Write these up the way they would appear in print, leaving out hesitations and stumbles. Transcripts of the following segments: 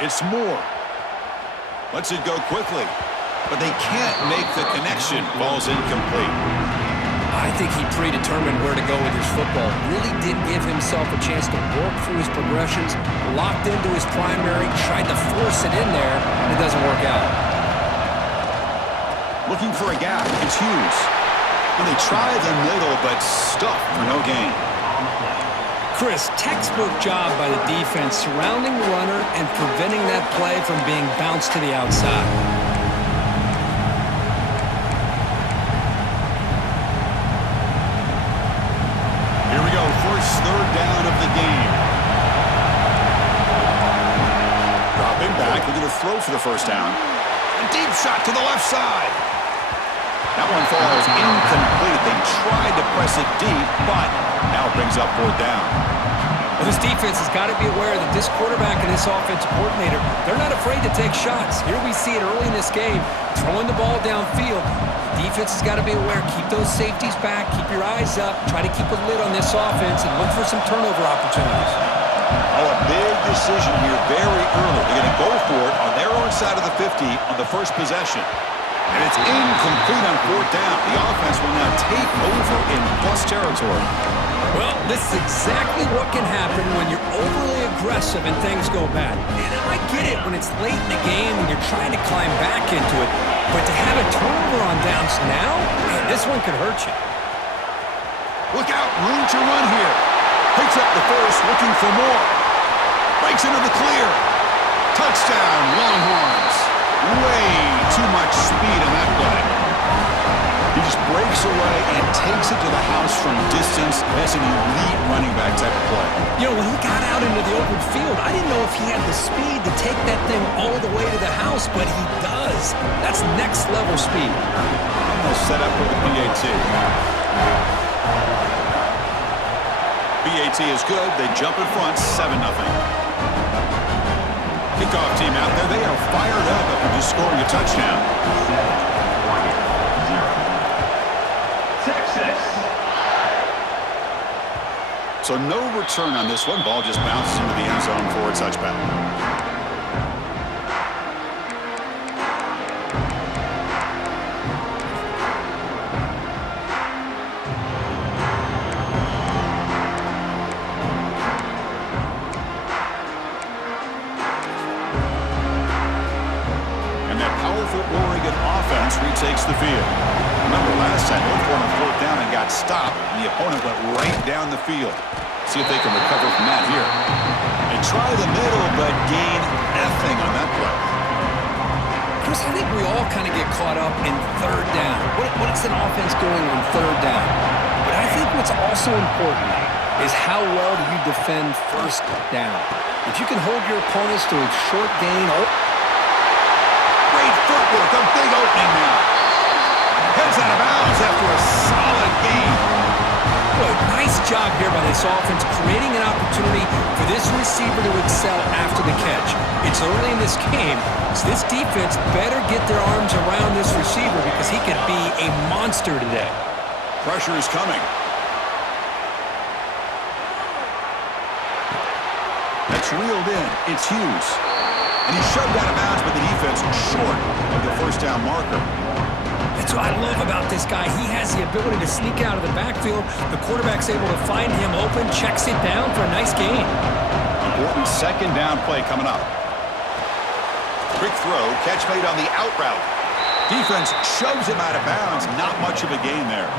It's Moore. Lets it go quickly. But they can't make the connection. Ball's incomplete. I think he predetermined where to go with his football. Really did give himself a chance to work through his progressions, locked into his primary, tried to force it in there, and it doesn't work out. Looking for a gap. It's Hughes. And they try the middle, but stuck for no gain. Chris, textbook job by the defense surrounding the runner and preventing that play from being bounced to the outside. Here we go, first third down of the game. Dropping back, looking to throw for the first down. A deep shot to the left side. That one falls incomplete. They tried to press it deep, but now it brings up fourth down. Well, this defense has got to be aware that this quarterback and this offensive coordinator, they're not afraid to take shots. Here we see it early in this game, throwing the ball downfield. The defense has got to be aware. Keep those safeties back. Keep your eyes up. Try to keep a lid on this offense and look for some turnover opportunities. Oh, a big decision here very early. They're going to go for it on their own side of the 50 on the first possession. And it's incomplete on fourth down. The offense will now take over in plus territory. Well, this is exactly what can happen when you're overly aggressive and things go bad. And I get it when it's late in the game and you're trying to climb back into it. But to have a turnover on downs now, man, this one could hurt you. Look out, room to run here. Picks up the first, looking for more. Breaks into the clear. Touchdown, Longhorns. Way too much speed in that play. He just breaks away and takes it to the house from distance. That's an elite running back type of play. You know, when he got out into the open field, I didn't know if he had the speed to take that thing all the way to the house, but he does. That's next level speed. And they'll set up with the PAT. PAT is good. They jump in front, 7-0. Kickoff team out there. They are fired up after just scoring a touchdown. Texas. So no return on this one. Ball just bounces into the end zone for a touchback. Retakes the field. Remember last time they were on fourth down and got stopped, and the opponent went right down the field. See if they can recover from that here. They try the middle, but gain nothing on that play. Chris, I think we all kind of get caught up in third down. What is an offense doing on third down? But I think what's also important is how well do you defend first down. If you can hold your opponents to a short gain. Great footwork, a big opening now. Heads out of bounds after a solid gain. Boy, nice job here by this offense, creating an opportunity for this receiver to excel after the catch. It's early in this game, so this defense better get their arms around this receiver because he could be a monster today. Pressure is coming. That's reeled in. It's Hughes. And he's shoved out of bounds by the defense short of the first down marker. That's what I love about this guy. He has the ability to sneak out of the backfield. The quarterback's able to find him open, checks it down for a nice gain. Important second down play coming up. Quick throw, catch made on the out route. Defense shoves him out of bounds. Not much of a gain there.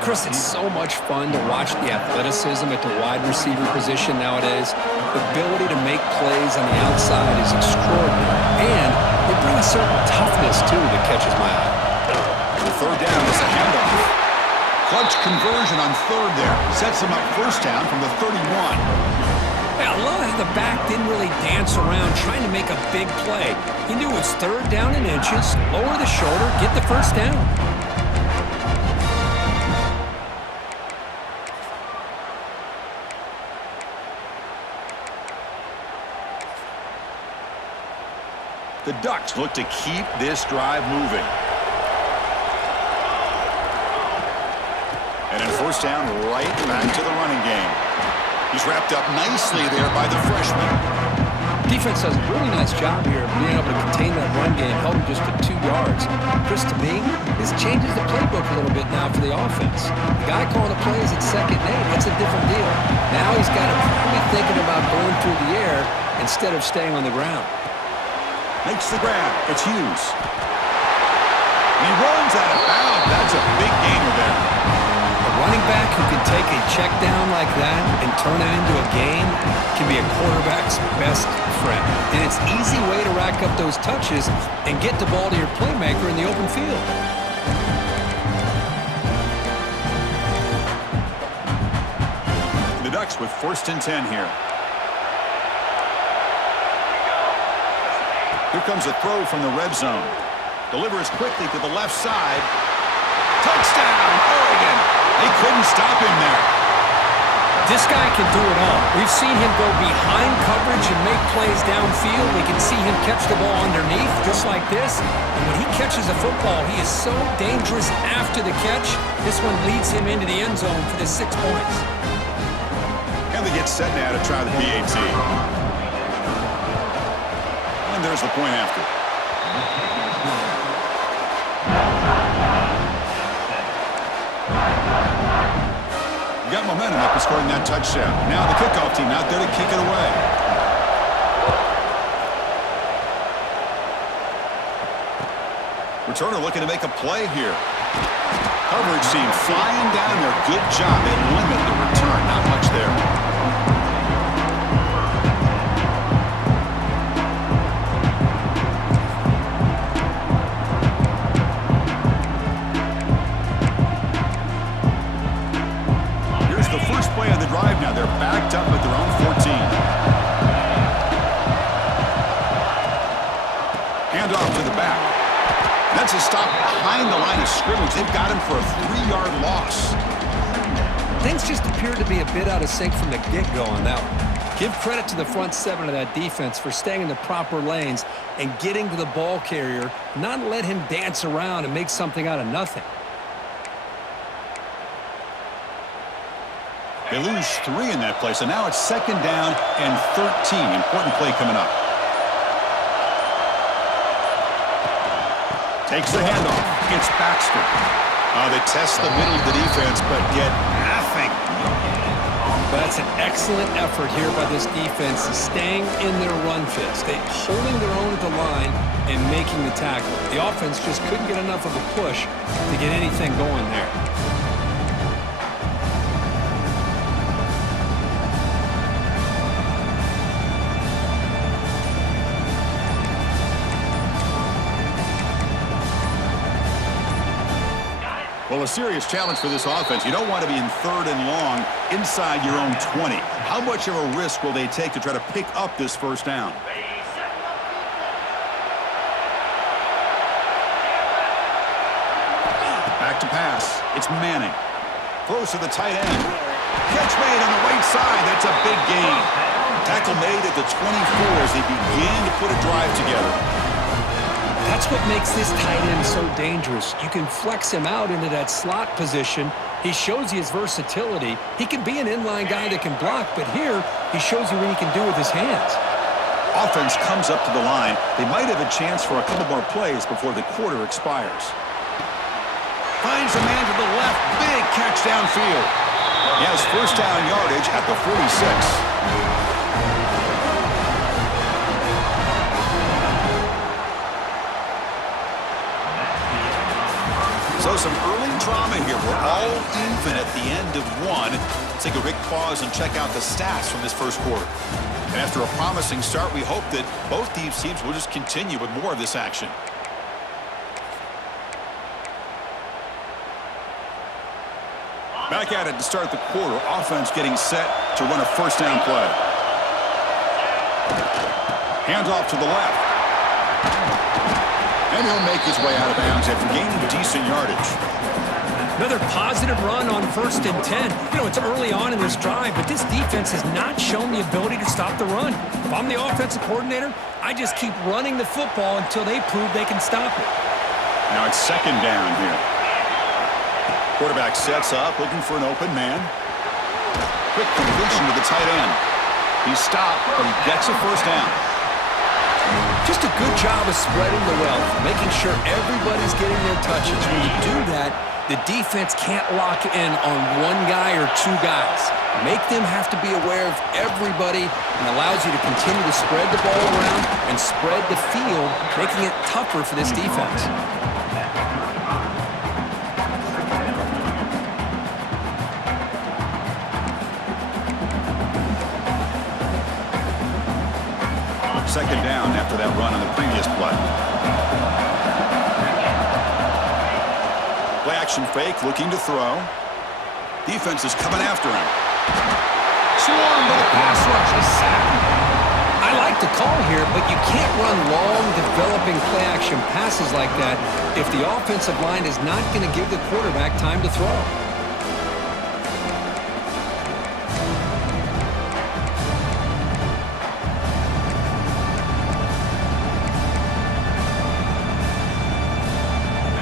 Chris, it's so much fun to watch the athleticism at the wide receiver position nowadays. The ability to make plays on the outside is extraordinary. And they bring a certain toughness, too, that catches my eye. The third down is a handoff. Clutch conversion on third there. Sets him up first down from the 31. I love how the back didn't really dance around trying to make a big play. He knew it was third down in inches, lower the shoulder, get the first down. The Ducks look to keep this drive moving. And in first down, right back to the running game. He's wrapped up nicely there by the freshman. Defense does a really nice job here of being able to contain that run game, held him just to 2 yards. Chris, to me, this changes the playbook a little bit now for the offense. The guy calling the plays at second and 8, that's a different deal. Now he's got to probably thinking about going through the air instead of staying on the ground. Makes the grab. It's Hughes. He runs out of bounds. That's a big gainer there. A running back who can take a check down like that and turn it into a gain can be a quarterback's best friend. And it's an easy way to rack up those touches and get the ball to your playmaker in the open field. The Ducks with 1st and 10 here. Here comes a throw from the red zone. Delivers quickly to the left side. Touchdown, Oregon! They couldn't stop him there. This guy can do it all. We've seen him go behind coverage and make plays downfield. We can see him catch the ball underneath, just like this. And when he catches a football, he is so dangerous after the catch. This one leads him into the end zone for the 6 points. And they get set now to try the PAT. And there's the point after. Got momentum after scoring that touchdown. Now the kickoff team out there to kick it away. Returner looking to make a play here. Coverage team flying down there. Good job. They limit the return. Not much there. Now they're backed up at their own 14. Hand off to the back. That's a stop behind the line of scrimmage. They've got him for a 3-yard loss. Things just appeared to be a bit out of sync from the get-go on that one. Give credit to the front 7 of that defense for staying in the proper lanes and getting to the ball carrier, not let him dance around and make something out of nothing. They lose 3 in that play, so now it's 2nd down and 13. Important play coming up. Takes the handoff. It's Baxter. They test the middle of the defense, but get nothing. But that's an excellent effort here by this defense, staying in their run fits. They holding their own at the line and making the tackle. The offense just couldn't get enough of a push to get anything going there. Well, a serious challenge for this offense. You don't want to be in 3rd and long inside your own 20. How much of a risk will they take to try to pick up this 1st down? Back to pass. It's Manning. Throws to the tight end. Catch made on the right side. That's a big gain. Tackle made at the 24 as they begin to put a drive together. That's what makes this tight end so dangerous. You can flex him out into that slot position. He shows you his versatility. He can be an inline guy that can block, but here he shows you what he can do with his hands. Offense comes up to the line. They might have a chance for a couple more plays before the quarter expires. Finds a man to the left. Big catch downfield. He has 1st down yardage at the 46. So some early drama here. We're all even at the end of 1. Let's take a quick pause and check out the stats from this 1st quarter. And after a promising start, we hope that both these teams will just continue with more of this action. Back at it to start the quarter. Offense getting set to run a 1st down play. Hands off to the left. And he'll make his way out of bounds after gaining decent yardage. Another positive run on 1st and 10. You know, it's early on in this drive, but this defense has not shown the ability to stop the run. If I'm the offensive coordinator, I just keep running the football until they prove they can stop it. Now it's 2nd down here. Quarterback sets up, looking for an open man. Quick completion to the tight end. He stopped, but he gets a 1st down. Just a good job of spreading the wealth, making sure everybody's getting their touches. When you do that, the defense can't lock in on one guy or two guys. Make them have to be aware of everybody and allows you to continue to spread the ball around and spread the field, making it tougher for this defense. Second down after that run on the previous play. Play action fake, looking to throw. Defense is coming after him. Swarmed by the pass rush. A sack. I like the call here, but you can't run long, developing play action passes like that if the offensive line is not going to give the quarterback time to throw.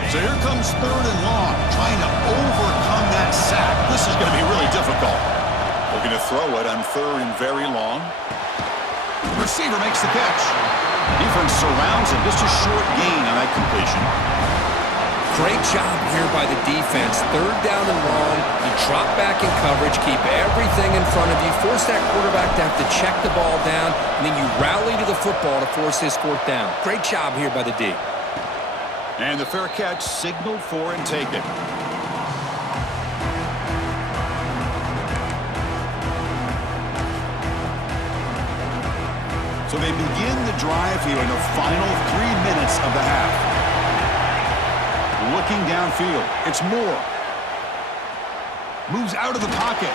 So here comes third and long, trying to overcome that sack. This is going to be really difficult. Looking to throw it on third and very long. The receiver makes the catch. Defense surrounds him. Just a short gain on that completion. Great job here by the defense. Third down and long. You drop back in coverage, keep everything in front of you, force that quarterback to have to check the ball down, and then you rally to the football to force this fourth down. Great job here by the D. And the fair catch signaled for and taken. So they begin the drive here in the final 3 minutes of the half. Looking downfield, it's Moore. Moves out of the pocket.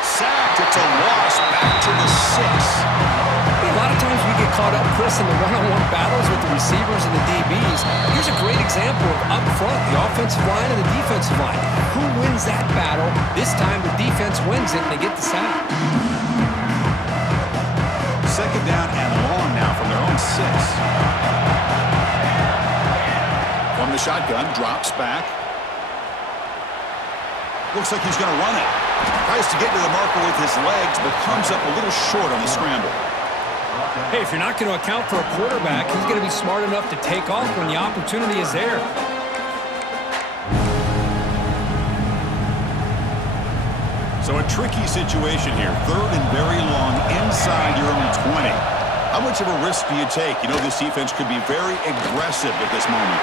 Sacked, it's a loss back to the 6. A lot of times we get caught up, Chris, in the one-on-one battles with the receivers and the DBs. Here's a great example of up front, the offensive line and the defensive line. Who wins that battle? This time the defense wins it and they get the sack. Second down and long now from their own 6. From the shotgun, drops back. Looks like he's going to run it. Tries to get to the marker with his legs, but comes up a little short on the scramble. Hey, if you're not going to account for a quarterback, he's going to be smart enough to take off when the opportunity is there. So a tricky situation here. Third and very long inside your own 20. How much of a risk do you take? You know this defense could be very aggressive at this moment.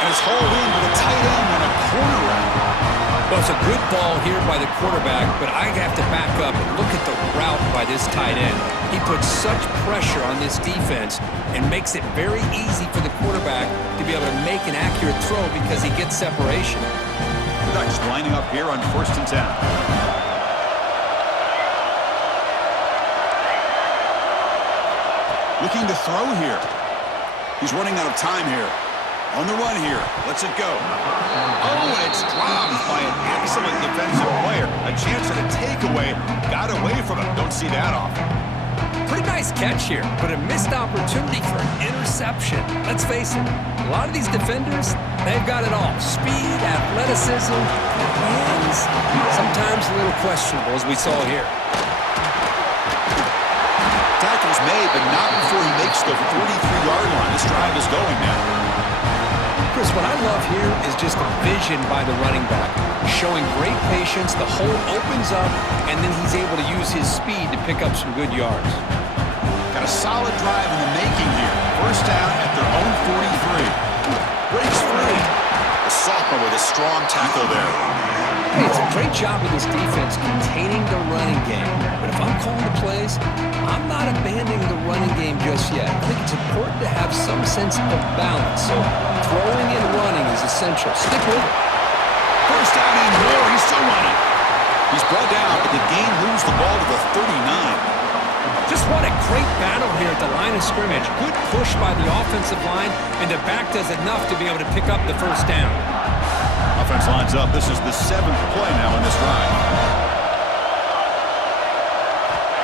And it's hauled in with a tight end and a corner route. Well, it's a good ball here by the quarterback, but I have to back up and look at the route by this tight end. He puts such pressure on this defense and makes it very easy for the quarterback to be able to make an accurate throw because he gets separation. The Ducks lining up here on 1st and 10. Looking to throw here. He's running out of time here. On the run here. Lets it go. Oh, and it's dropped by an excellent defensive player. A chance at a takeaway. Got away from him. Don't see that often. Pretty nice catch here, but a missed opportunity for an interception. Let's face it, a lot of these defenders, they've got it all. Speed, athleticism, hands, sometimes a little questionable, as we saw here. Tackle's made, but not before he makes the 43-yard line. This drive is going now. Chris, what I love here is just the vision by the running back. Showing great patience, the hole opens up, and then he's able to use his speed to pick up some good yards. Got a solid drive in the making here. First down at their own 43. Breaks free. The sophomore with a strong tackle there. Hey, it's a great job of this defense containing the running game. But if I'm calling the plays, I'm not abandoning the running game just yet. I think it's important to have some sense of balance. So throwing and running is essential. Stick with it. First down and more. He's still running. He's brought down, but the game moves the ball to the 39. Just what a great battle here at the line of scrimmage. Good push by the offensive line, and the back does enough to be able to pick up the first down. Offense lines up. This is the 7th play now in this drive.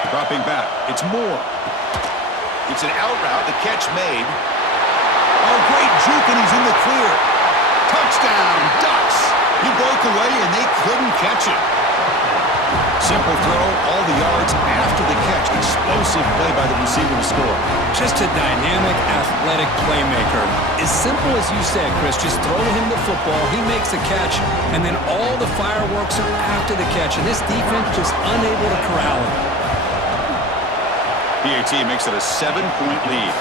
Dropping back. It's Moore. It's an out route. The catch made. Oh, great juke, and he's in the clear. Touchdown, Ducks. He broke away, and they couldn't catch him. Simple throw, all the yards after the catch. Explosive play by the receiver to score. Just a dynamic, athletic playmaker. As simple as you said, Chris, just throw him the football, he makes the catch, and then all the fireworks are after the catch, and this defense just unable to corral him. PAT makes it a 7-point lead.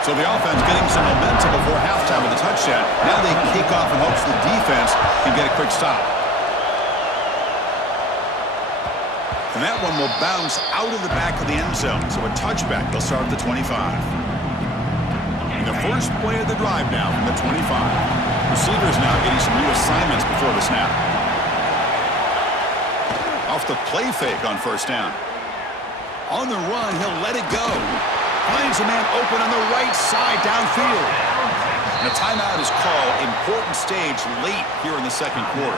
So the offense getting some momentum before halftime with a touchdown. Now they kick off in hopes the defense can get a quick stop. And that one will bounce out of the back of the end zone. So a touchback. They'll start at the 25. And the first play of the drive now from the 25. Receivers now getting some new assignments before the snap. Off the play fake on first down. On the run, he'll let it go. Finds a man open on the right side downfield. And a timeout is called. Important stage late here in the second quarter.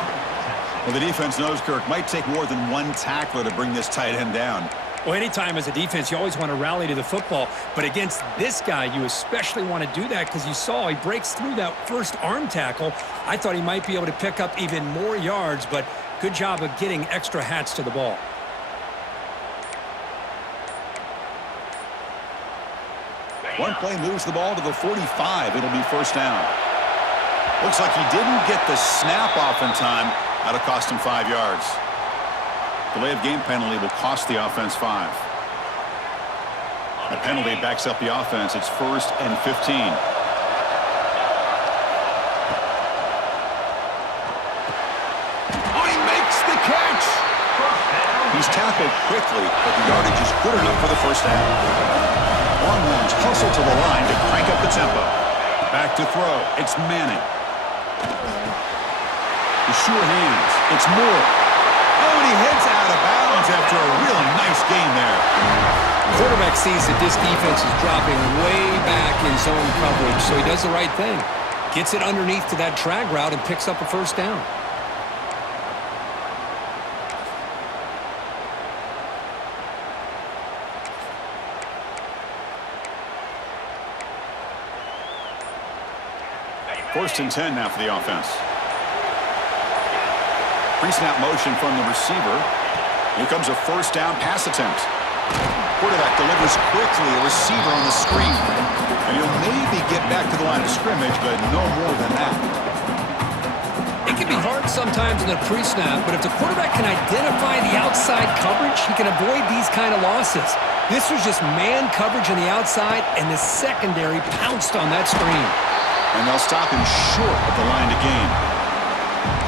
Well, the defense knows, Kirk, might take more than one tackler to bring this tight end down. Well, anytime as a defense, you always want to rally to the football. But against this guy, you especially want to do that because you saw he breaks through that first arm tackle. I thought he might be able to pick up even more yards, but good job of getting extra hats to the ball. One play moves the ball to the 45. It'll be first down. Looks like he didn't get the snap off in time. That'll cost him 5 yards. Delay of game penalty will cost the offense 5. A penalty backs up the offense. It's 1st and 15. Oh, he makes the catch! He's tackled quickly, but the yardage is good enough for the first down. Longhorns hustle to the line to crank up the tempo. Back to throw. It's Manning. The sure hands. It's Moore. Oh, and he heads out of bounds after a real nice gain there. Quarterback sees that this defense is dropping way back in zone coverage, so he does the right thing. Gets it underneath to that drag route and picks up a first down. First and 10 now for the offense. Pre-snap motion from the receiver. Here comes a first down pass attempt. Quarterback delivers quickly, a receiver on the screen. And he'll maybe get back to the line of scrimmage, but no more than that. It can be hard sometimes in the pre-snap, but if the quarterback can identify the outside coverage, he can avoid these kind of losses. This was just man coverage on the outside, and the secondary pounced on that screen. And they'll stop him short of the line to gain.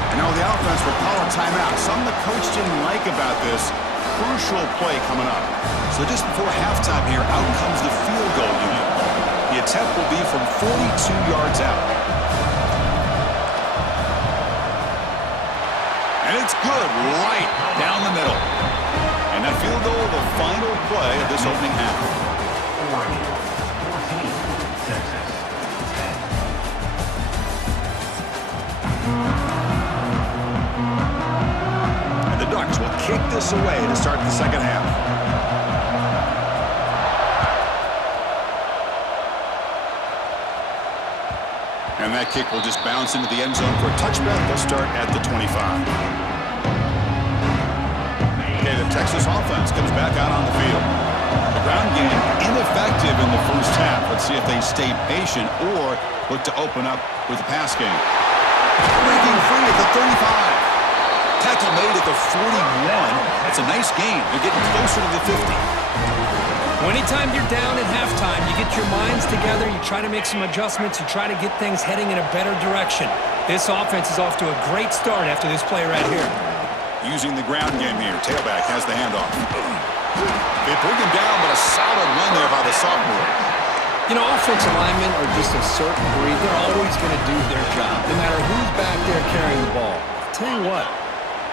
And now the offense will call a timeout. Something the coach didn't like about this. Crucial play coming up. So just before halftime here, out comes the field goal unit. The attempt will be from 42 yards out. And it's good, right down the middle. And that field goal, the final play of this opening half. And the Ducks will kick this away to start the second half. And that kick will just bounce into the end zone for a touchback. They'll start at the 25. Okay, the Texas offense comes back out on the field. The ground game ineffective in the first half. Let's see if they stay patient or look to open up with the pass game. Breaking free at the 35. Tackle made at the 41. That's a nice gain. They're getting closer to the 50. Well, anytime you're down at halftime, you get your minds together, you try to make some adjustments, you try to get things heading in a better direction. This offense is off to a great start after this play right here. Using the ground game here. Tailback has the handoff. They bring him down, but a solid run there by the sophomore. You know, offensive linemen are just a certain breed. They're always going to do their job, no matter who's back there carrying the ball. I'll tell you what,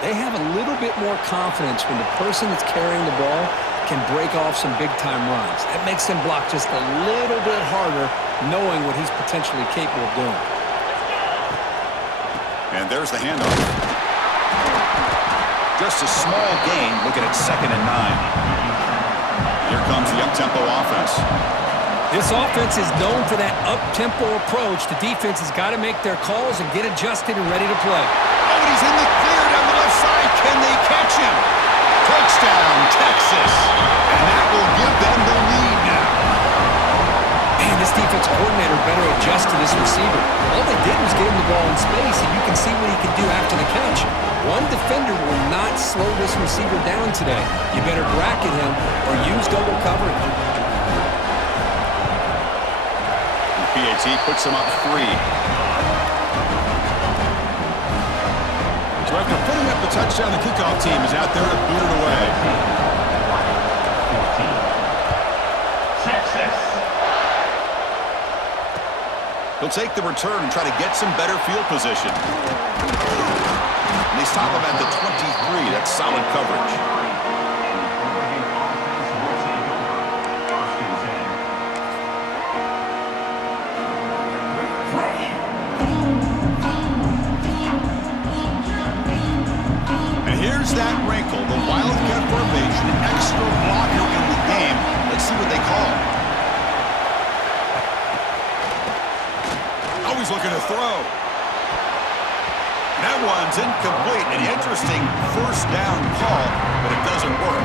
they have a little bit more confidence when the person that's carrying the ball can break off some big-time runs. That makes them block just a little bit harder, knowing what he's potentially capable of doing. And there's the handoff. Just a small gain, looking at 2nd and 9. Here comes the up-tempo offense. This offense is known for that up-tempo approach. The defense has got to make their calls and get adjusted and ready to play. Oh, and he's in the clear down the left side. Can they catch him? Touchdown, Texas. And that will give them the lead now. Man, this defense coordinator better adjust to this receiver. All they did was get him the ball in space, and you can see what he can do after the catch. One defender will not slow this receiver down today. You better bracket him or use double coverage. PAT puts him up 3. So after putting up the touchdown, the kickoff team is out there to boot it away. Texas. He'll take the return and try to get some better field position. And they stop him at the 23. That's solid coverage. Here's that wrinkle, the Wildcat formation, extra blocker in the game. Let's see what they call. Always looking to throw. That one's incomplete. An interesting first down call, but it doesn't work.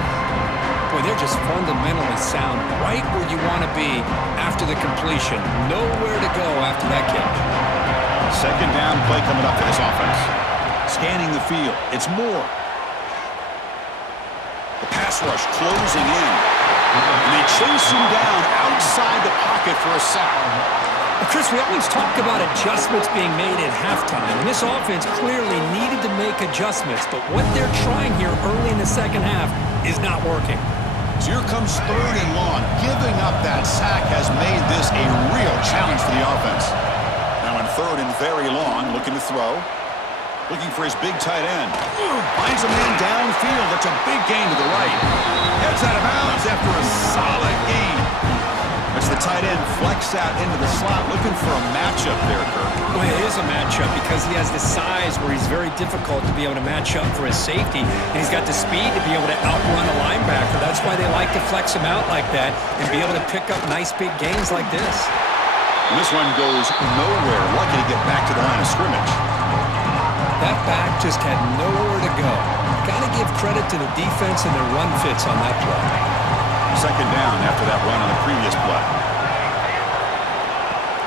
Boy, they're just fundamentally sound, right where you want to be after the completion. Nowhere to go after that catch. Second down play coming up for this offense. Scanning the field. It's Moore. The pass rush closing in. And they chase him down outside the pocket for a sack. Well, Chris, we always talk about adjustments being made at halftime, and this offense clearly needed to make adjustments, but what they're trying here early in the second half is not working. So here comes 3rd and long. Giving up that sack has made this a real challenge for the offense. Now in 3rd and very long, looking to throw. Looking for his big tight end. Finds a man downfield. That's a big gain to the right. Heads out of bounds after a solid gain. As the tight end flex out into the slot, looking for a matchup there, Kirk. Well, it is a matchup because he has the size where he's very difficult to be able to match up for his safety, and he's got the speed to be able to outrun a linebacker. That's why they like to flex him out like that and be able to pick up nice big gains like this. And this one goes nowhere. Lucky to get back to the line of scrimmage. That back just had nowhere to go. Got to give credit to the defense and their run fits on that play. Second down after that run on the previous play.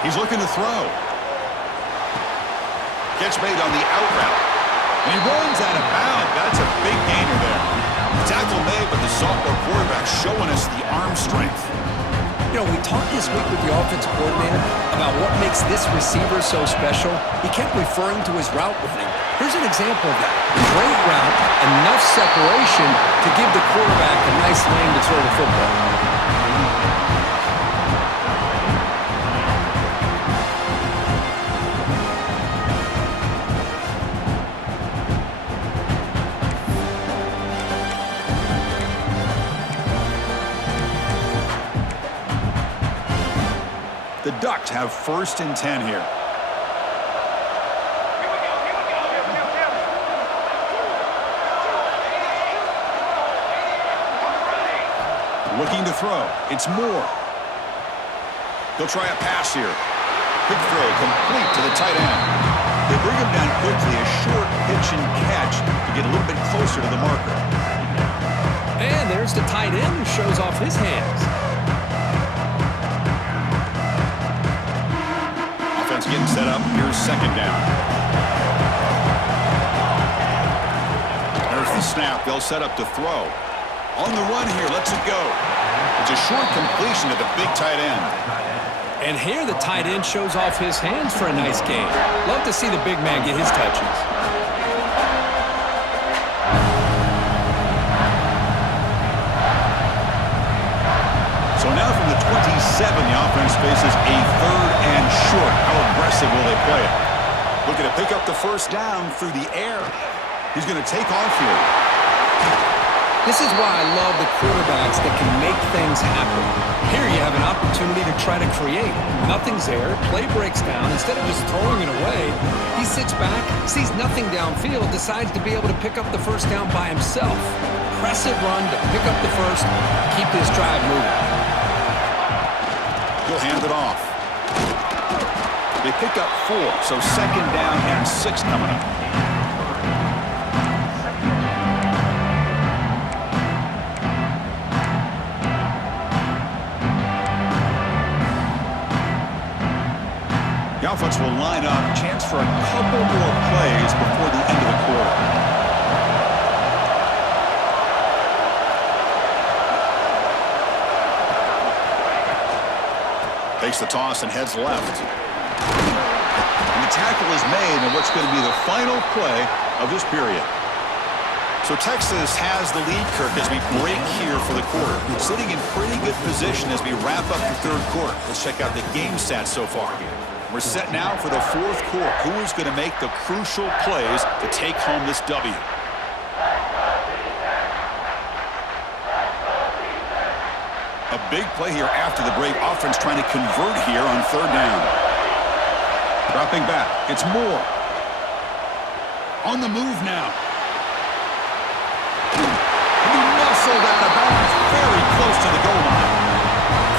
He's looking to throw. Catch made on the out route. And he runs out of bounds. That's a big gainer there. The tackle made, but the sophomore quarterback showing us the arm strength. You know, we talked this week with the offensive coordinator about what makes this receiver so special. He kept referring to his route running. Here's an example of that. Great route, enough separation to give the quarterback a nice lane to throw the football. The Ducks have 1st and 10 here. Looking to throw. It's Moore. He'll try a pass here. Quick throw complete to the tight end. They bring him down quickly, a short pitch and catch to get a little bit closer to the marker. And there's the tight end who shows off his hands. Offense getting set up. Here's second down. There's the snap. They'll set up to throw. On the run here, lets it go. It's a short completion to the big tight end. And here the tight end shows off his hands for a nice gain. Love to see the big man get his touches. So now from the 27, the offense faces a 3rd and short. How aggressive will they play it? Looking to pick up the first down through the air. He's going to take off here. This is why I love the quarterbacks that can make things happen. Here you have an opportunity to try to create. Nothing's there. Play breaks down. Instead of just throwing it away, he sits back, sees nothing downfield, decides to be able to pick up the first down by himself. Impressive run to pick up the first, keep this drive moving. He'll hand it off. They pick up 4, so second down and 6 coming up. The offense will line up. Chance for a couple more plays before the end of the quarter. Takes the toss and heads left. And the tackle is made in what's going to be the final play of this period. So Texas has the lead, Kirk, as we break here for the quarter. Sitting in pretty good position as we wrap up the third quarter. Let's check out the game stats so far. We're set now for the fourth quarter. Who is going to make the crucial plays to take home this W? A big play here after the break. Offense trying to convert here on third down. Dropping back. It's Moore. On the move now. He muscled out of bounds very close to the goal line.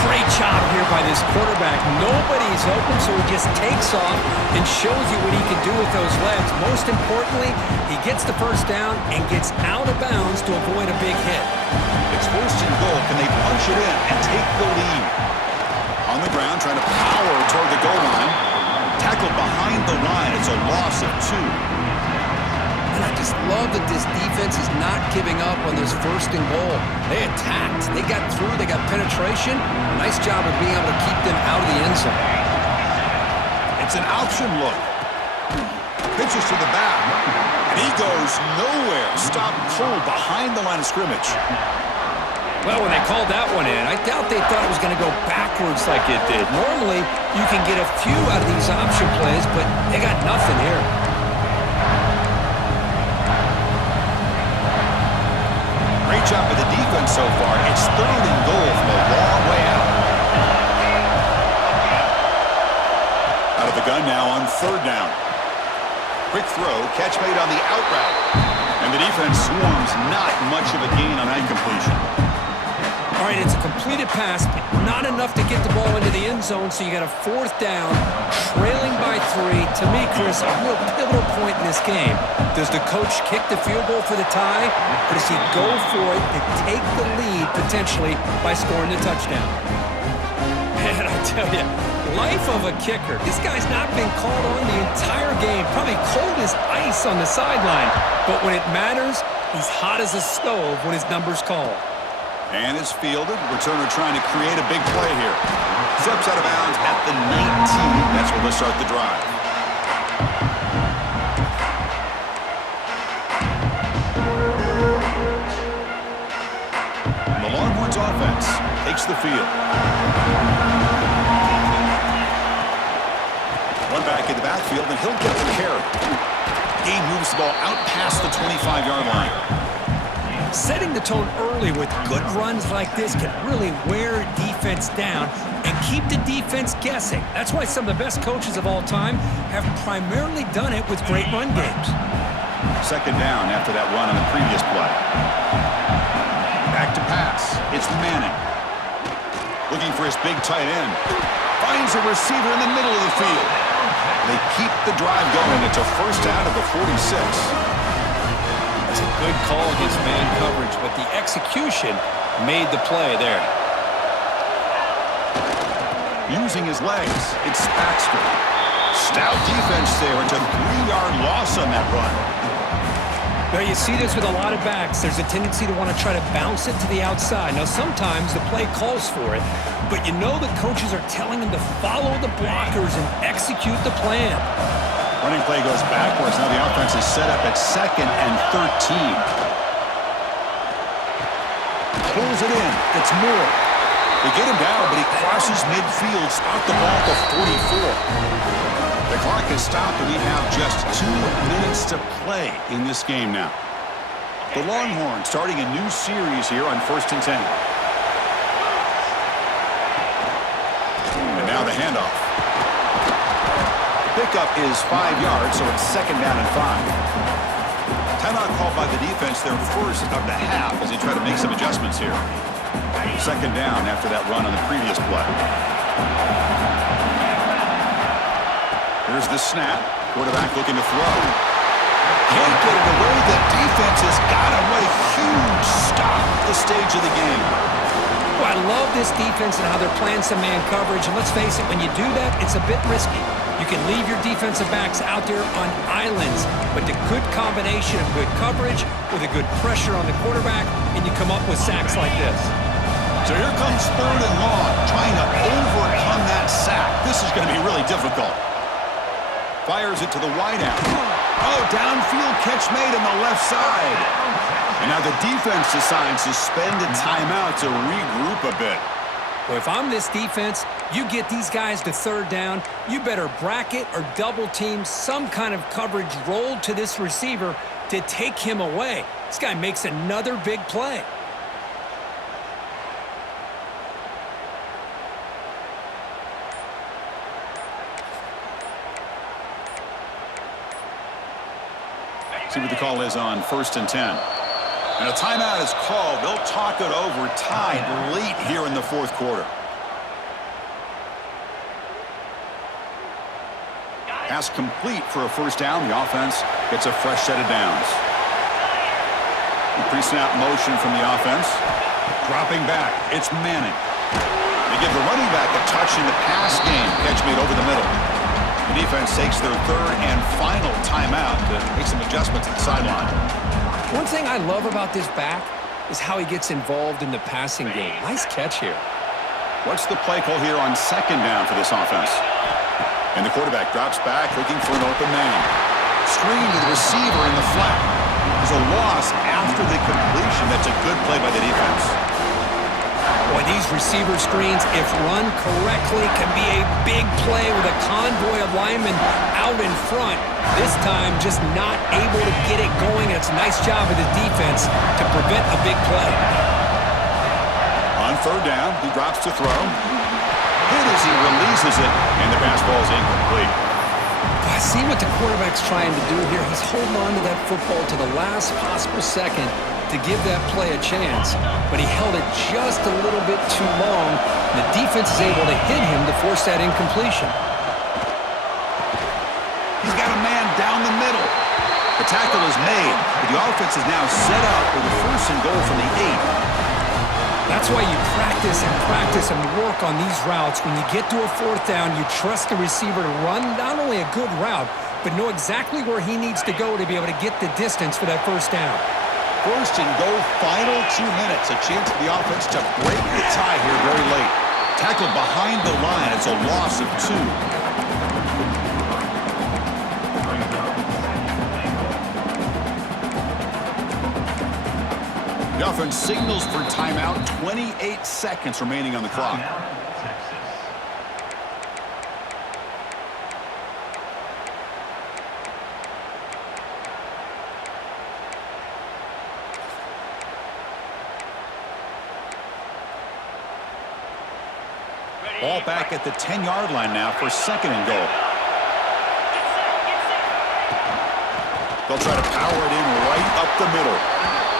Great job here by this quarterback. Nobody's open, so he just takes off and shows you what he can do with those legs. Most importantly, he gets the first down and gets out of bounds to avoid a big hit. It's first and goal. Can they punch it in and take the lead? On the ground, trying to power toward the goal line. Tackled behind the line. It's a loss of 2. And I just love that this defense is not giving up on this first and goal. They attacked. They got through. They got penetration. Nice job of being able to keep them out of the end zone. It's an option look. Pitches to the back. And he goes nowhere. Stopped cold behind the line of scrimmage. Well, when they called that one in, I doubt they thought it was going to go backwards like it did. Normally, you can get a few out of these option plays, but they got nothing here. Great job by the defense so far. It's third and goal from a long way out. Out of the gun now on third down. Quick throw, catch made on the out route. And the defense swarms, not much of a gain on that completion. All right, it's a completed pass, but not enough to get the ball into the end zone, so you got a fourth down, trailing by 3. To me, Chris, a real pivotal point in this game. Does the coach kick the field goal for the tie, or does he go for it to take the lead, potentially, by scoring the touchdown? Man, I tell you, life of a kicker. This guy's not been called on the entire game. Probably cold as ice on the sideline. But when it matters, he's hot as a stove when his number's called. And it's fielded. Returner trying to create a big play here. Steps out of bounds at the 19. That's where they'll start the drive. And the Longhorns offense takes the field. One back in the backfield, and he'll get the carry. Game moves the ball out past the 25-yard line. Setting the tone early with good runs like this can really wear defense down and keep the defense guessing. That's why some of the best coaches of all time have primarily done it with great run games. Second down after that run on the previous play. Back to pass. It's Manning. Looking for his big tight end. Finds a receiver in the middle of the field. They keep the drive going. It's a first down at the 46. That's a good call against man coverage, but the execution made the play there. Using his legs, it's Baxter. Stout defense there. It's a 3-yard loss on that run. Now you see this with a lot of backs. There's a tendency to want to try to bounce it to the outside. Now sometimes the play calls for it, but you know the coaches are telling them to follow the blockers and execute the plan. Running play goes backwards. Now the offense is set up at 2nd and 13. Pulls it in. It's Moore. They get him down, but he crosses midfield. Stop the ball at the 44. The clock is stopped, and we have just 2 minutes to play in this game now. The Longhorns starting a new series here on 1st and 10. And now the handoff. Pickup is 5 yards, so it's 2nd down and 5. Timeout called by the defense, their first of the half, as they try to make some adjustments here. 2nd down after that run on the previous play. Here's the snap. Quarterback looking to throw. Can't get it away. The defense has got him. What a huge stop at this stage of the game. Well, I love this defense and how they're playing some man coverage. And let's face it, when you do that, it's a bit risky. You can leave your defensive backs out there on islands, but the good combination of good coverage with a good pressure on the quarterback, and you come up with sacks like this. So here comes 3rd and long, trying to overcome that sack. This is going to be really difficult. Fires it to the wideout. Oh, downfield catch made on the left side. And now the defense decides to spend a timeout to regroup a bit. Well, if I'm this defense, you get these guys to 3rd down, you better bracket or double team some kind of coverage rolled to this receiver to take him away. This guy makes another big play. See what the call is on 1st and 10. And a timeout is called. They'll talk it over, tied late here in the 4th quarter. Pass complete for a 1st down. The offense gets a fresh set of downs. Pre-snap motion from the offense. Dropping back. It's Manning. They give the running back a touch in the pass game. Catch made over the middle. The defense takes their 3rd and final timeout to make some adjustments at the sideline. One thing I love about this back is how he gets involved in the passing game. Nice catch here. What's the play call here on 2nd down for this offense? And the quarterback drops back looking for an open man. Screen to the receiver in the flat. There's a loss after the completion. That's a good play by the defense. Boy, these receiver screens, if run correctly, can be a big play with a convoy of linemen out in front. This time, just not able to get it going. And it's a nice job of the defense to prevent a big play. On 3rd down, he drops to throw. Hit as he releases it, and the pass ball is incomplete. I see what the quarterback's trying to do here. He's holding on to that football to the last possible second to give that play a chance, but he held it just a little bit too long. The defense is able to hit him to force that incompletion. He's got a man down the middle. The tackle is made, but the offense is now set up with a 1st and goal from the 8. That's why you practice and work on these routes. When you get to a 4th down, you trust the receiver to run not only a good route, but know exactly where he needs to go to be able to get the distance for that 1st down. 1st and goal, final 2 minutes. A chance for the offense to break the tie here very late. Tackled behind the line. It's a loss of 2. The offense signals for timeout. 28 seconds remaining on the clock. Ball back at the 10-yard line now for 2nd and goal. They'll try to power it in right up the middle.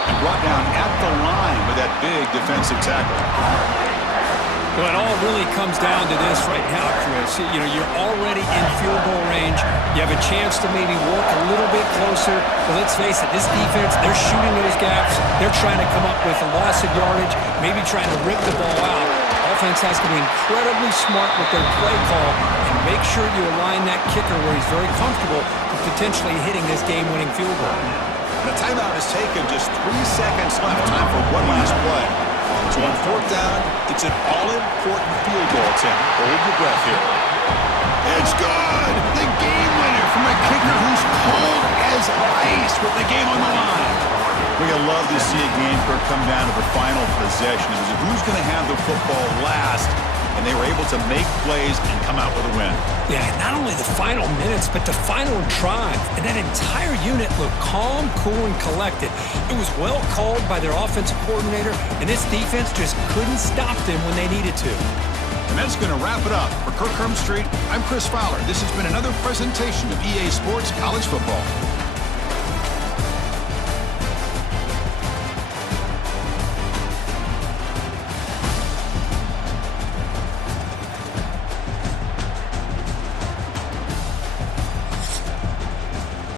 And brought down at the line with that big defensive tackle. Well, it all really comes down to this right now, Chris. You know, you're already in field goal range. You have a chance to maybe work a little bit closer. But let's face it, this defense, they're shooting those gaps. They're trying to come up with a loss of yardage, maybe trying to rip the ball out. Offense has to be incredibly smart with their play call and make sure you align that kicker where he's very comfortable with potentially hitting this game-winning field goal. And a timeout is taken. Just 3 seconds left. Time for one last play. So on 4th down, it's an all-important field goal attempt. Hold your breath here. It's good! The game winner from a kicker who's cold as ice with the game on the line. We're going to love to see a game come down to the final possession. It was who's going to have the football last, and they were able to make plays and come out with a win. Yeah, not only the final minutes, but the final drive. And that entire unit looked calm, cool, and collected. It was well called by their offensive coordinator, and this defense just couldn't stop them when they needed to. And that's going to wrap it up. For Kirk Street, I'm Chris Fowler. This has been another presentation of EA Sports College Football.